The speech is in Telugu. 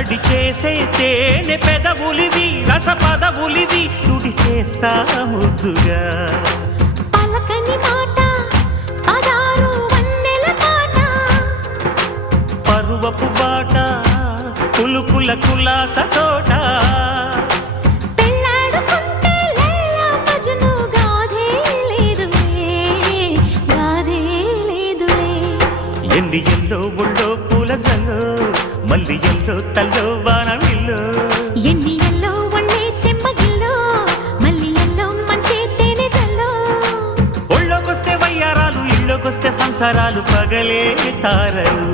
చేసే తేనె పెదవులివి రస పదవులివి తుడి చేస్తా ముద్దుగా. పలకని మాట పదారు వన్నెల పాట పరువపు బాట కులుకుల కులాస తోట. ఎన్ని ఎల్లో ఒళ్ళో పూల జల్లో. ఎల్లో తల్లో వానవిల్లో ఎన్ని ఎల్లో ఒళ్ళే చెమ్మగిల్లో. మళ్ళీ ఎల్లో మంచి తేనె జల్లో. ఒళ్ళోకొస్తే వయ్యారాలు ఇళ్ళోకొస్తే సంసారాలు పగలే తారలు